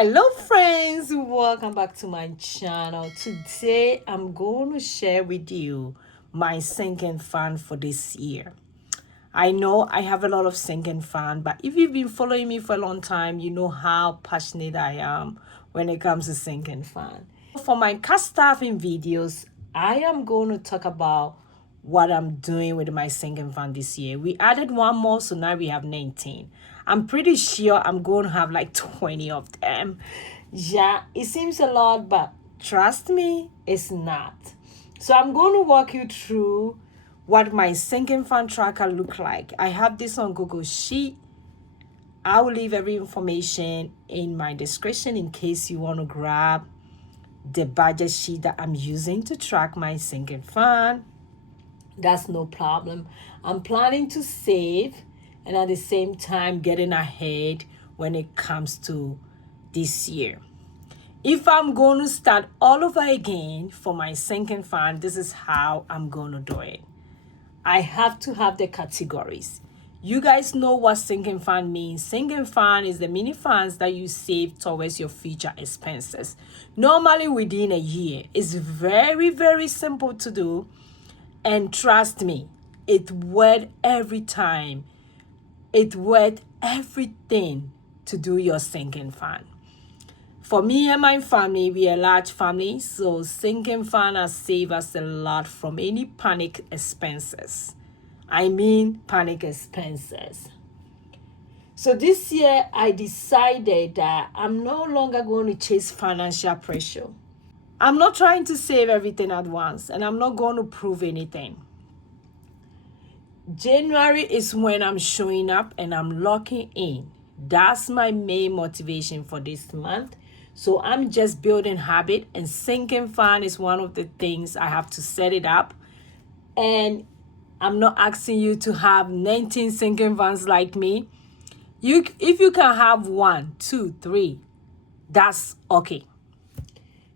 Hello friends, welcome back to my channel. Today I'm going to share with you my sinking fund for this year. I know I have a lot of sinking fund, but if you've been following me for a long time, you know how passionate I am when it comes to sinking fund. For my cast staffing videos, I am going to talk about what I'm doing with my sinking fund this year. We added one more, so now we have 19. I'm pretty sure I'm going to have like 20 of them. Yeah, it seems a lot, but trust me, it's not. So I'm going to walk you through what my sinking fund tracker look like. I have this on Google Sheet. I will leave every information in my description in case you want to grab the budget sheet that I'm using to track my sinking fund. That's no problem. I'm planning to save and at the same time getting ahead when it comes to this year. If I'm going to start all over again for my sinking fund, this is how I'm going to do it. I have to have the categories. You guys know what sinking fund means. Sinking fund is the mini funds that you save towards your future expenses. Normally within a year. It's very, very simple to do. And trust me, it worth every time. It worth everything to do your sinking fund. For me and my family, we are a large family, so sinking fund has saved us a lot from any panic expenses. I mean panic expenses. So this year, I decided that I'm no longer going to chase financial pressure. I'm not trying to save everything at once, and I'm not going to prove anything. January is when I'm showing up and I'm locking in. That's my main motivation for this month. So I'm just building habit, and sinking fund is one of the things I have to set it up. And I'm not asking you to have 19 sinking funds like me. If you can have 1, 2, 3, that's okay.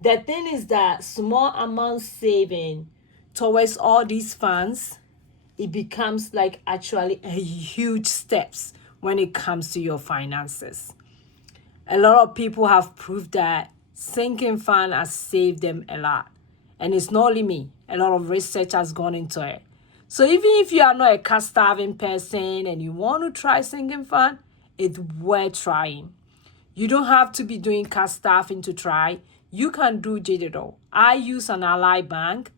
The thing is that small amount saving towards all these funds, it becomes like actually a huge steps when it comes to your finances. A lot of people have proved that sinking fund has saved them a lot. And it's not only me. A lot of research has gone into it. So even if you are not a cash starving person and you want to try sinking fund, it's worth trying. You don't have to be doing cash staffing to try. You can do digital. I use an Ally Bank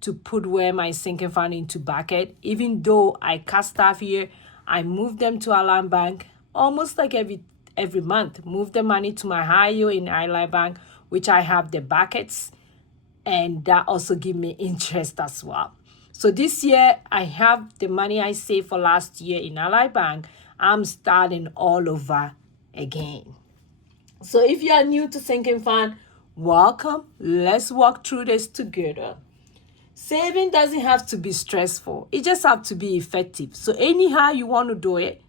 to put where my sinking fund into bucket. Even though I cash staff here, I move them to Ally Bank almost like every month. Move the money to my high yield in Ally Bank, which I have the buckets, and that also give me interest as well. So this year, I have the money I saved for last year in Ally Bank. I'm starting all over again. So if you are new to sinking fund, welcome. Let's walk through this together. Saving doesn't have to be stressful. It just have to be effective. So anyhow you want to do it,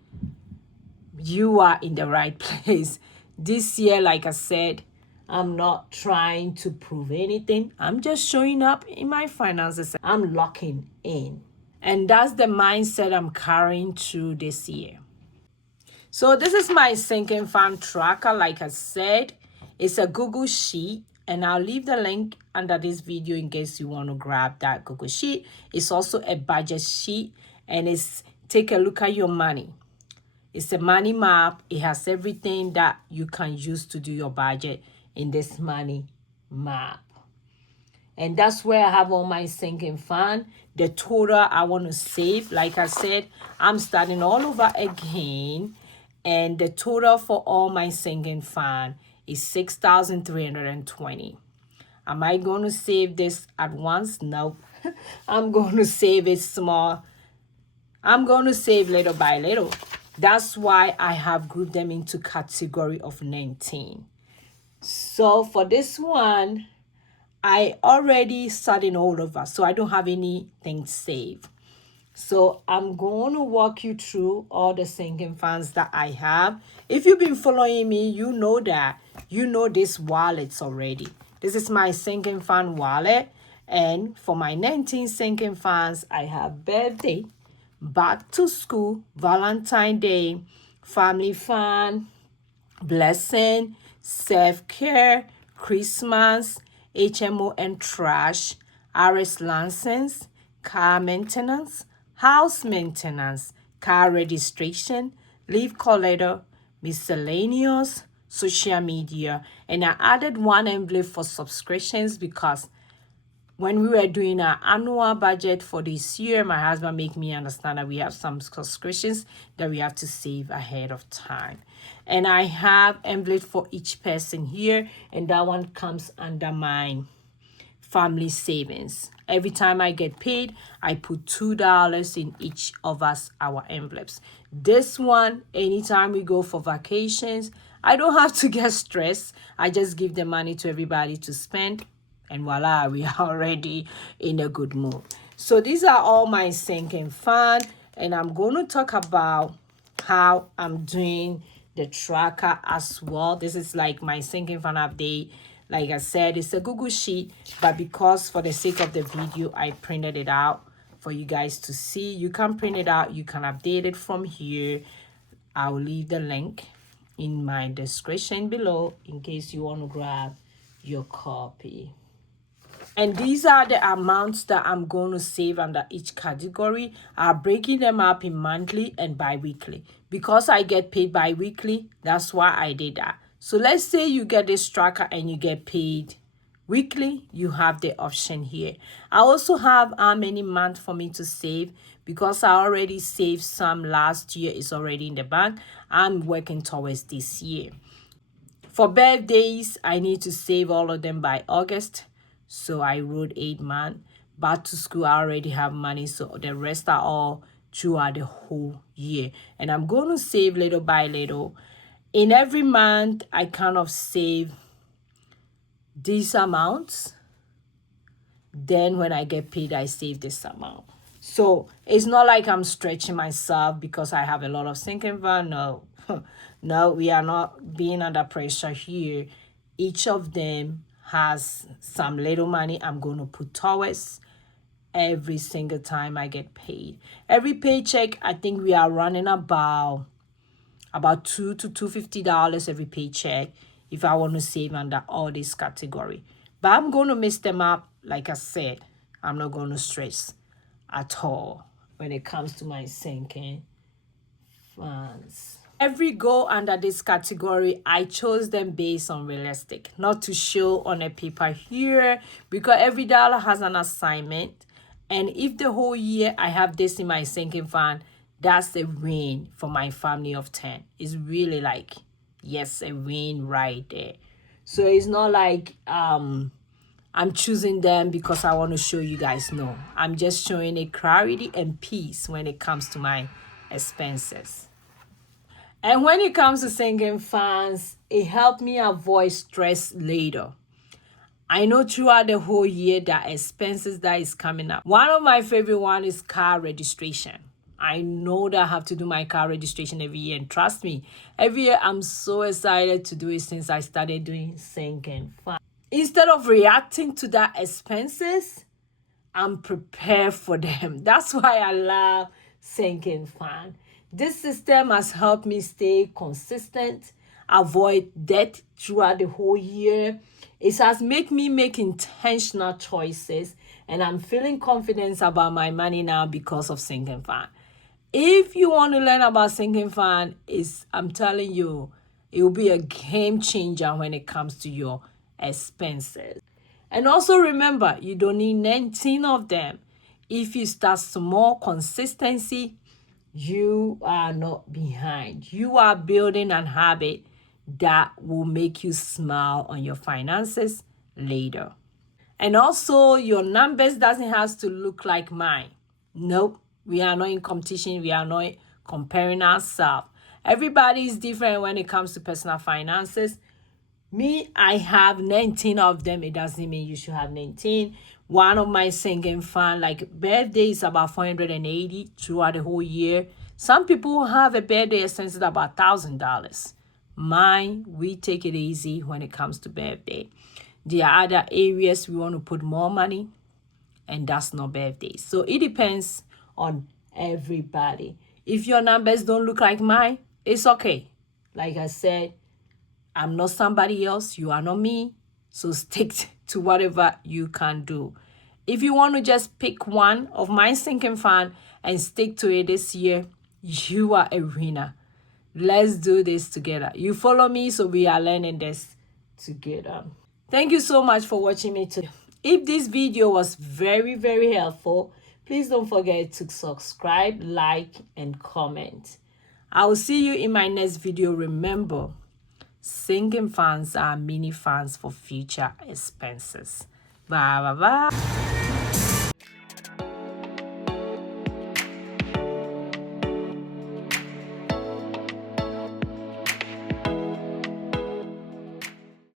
you are in the right place. This year, like I said, I'm not trying to prove anything. I'm just showing up in my finances. I'm locking in. And that's the mindset I'm carrying through this year. So this is my sinking fund tracker. Like I said, it's a Google Sheet, and I'll leave the link under this video in case you want to grab that Google Sheet. It's also a budget sheet, and it's take a look at your money. It's a money map. It has everything that you can use to do your budget in this money map. And that's where I have all my sinking fund. The total I want to save, like I said, I'm starting all over again. And the total for all my sinking fund is $6,320. Am I going to save this at once? No. I'm going to save it small. I'm going to save little by little. That's why I have grouped them into category of 19. So for this one, I already started all over, so I don't have anything saved. So I'm going to walk you through all the sinking funds that I have. If you've been following me, you know that. You know these wallets already. This is my sinking fund wallet. And for my 19 sinking funds, I have birthday, back to school, Valentine's Day, family fund, blessing, self-care, Christmas, HMO and trash, RS license, car maintenance, house maintenance, car registration, leave call letter, miscellaneous, social media, and I added one envelope for subscriptions because when we were doing our annual budget for this year, my husband made me understand that we have some subscriptions that we have to save ahead of time. And I have envelope for each person here, and that one comes under my family savings. Every time I get paid, I put $2 in each of our envelopes. This one, anytime we go for vacations, I don't have to get stressed. I just give the money to everybody to spend, and voila, we are already in a good mood. So these are all my sinking fund, and I'm going to talk about how I'm doing the tracker as well. This is like my sinking fund update. Like I said, it's a Google sheet, but because for the sake of the video, I printed it out for you guys to see. You can print it out. You can update it from here. I'll leave the link in my description below in case you want to grab your copy. And these are the amounts that I'm going to save under each category. I'm breaking them up in monthly and bi-weekly. Because I get paid bi-weekly, that's why I did that. So let's say you get this tracker and you get paid weekly, you have the option here. I also have how many months for me to save because I already saved some last year. It's already in the bank. I'm working towards this year. For birthdays, I need to save all of them by August. So I wrote 8 months. Back to school, I already have money. So the rest are all throughout the whole year. And I'm going to save little by little. In every month, I kind of save these amounts. Then when I get paid, I save this amount. So it's not like I'm stretching myself because I have a lot of sinking fund. No, no, we are not being under pressure here. Each of them has some little money I'm going to put towards every single time I get paid. Every paycheck, I think we are running about $2 to $250 every paycheck if I want to save under all this category. But I'm going to mix them up. Like I said, I'm not going to stress at all when it comes to my sinking funds. Every goal under this category, I chose them based on realistic, not to show on a paper here, because every dollar has an assignment. And if the whole year I have this in my sinking fund, that's a win for my family of 10. It's really like, yes, a win right there. So it's not like I'm choosing them because I want to show you guys. No, I'm just showing a clarity and peace when it comes to my expenses. And when it comes to sinking funds, it helped me avoid stress later. I know throughout the whole year that expenses that is coming up. One of my favorite one is car registration. I know that I have to do my car registration every year, and trust me, every year I'm so excited to do it since I started doing sinking fund. Instead of reacting to that expenses, I'm prepared for them. That's why I love sinking fund. This system has helped me stay consistent, avoid debt throughout the whole year. It has made me make intentional choices, and I'm feeling confident about my money now because of sinking fund. If you want to learn about sinking fund, I'm telling you, it will be a game changer when it comes to your expenses. And also remember, you don't need 19 of them. If you start small, consistency, you are not behind. You are building a habit that will make you smile on your finances later. And also, your numbers doesn't have to look like mine. Nope. We are not in competition. We are not comparing ourselves. Everybody is different when it comes to personal finances. Me, I have 19 of them. It doesn't mean you should have 19. One of my sinking fund, like birthday is about $480 throughout the whole year. Some people have a birthday expense about $1,000. Mine, we take it easy when it comes to birthday. There are other areas we want to put more money, and that's not birthday. So it depends on everybody. If your numbers don't look like mine, it's okay. Like I said, I'm not somebody else. You are not me. So stick to whatever you can do. If you want to just pick one of my sinking fan and stick to it this year, you are a winner. Let's do this together. You follow me, so we are learning this together. Thank you so much for watching me today. If this video was very, very helpful, please don't forget to subscribe, like, and comment. I will see you in my next video. Remember, sinking funds are mini funds for future expenses. Bye, bye, bye.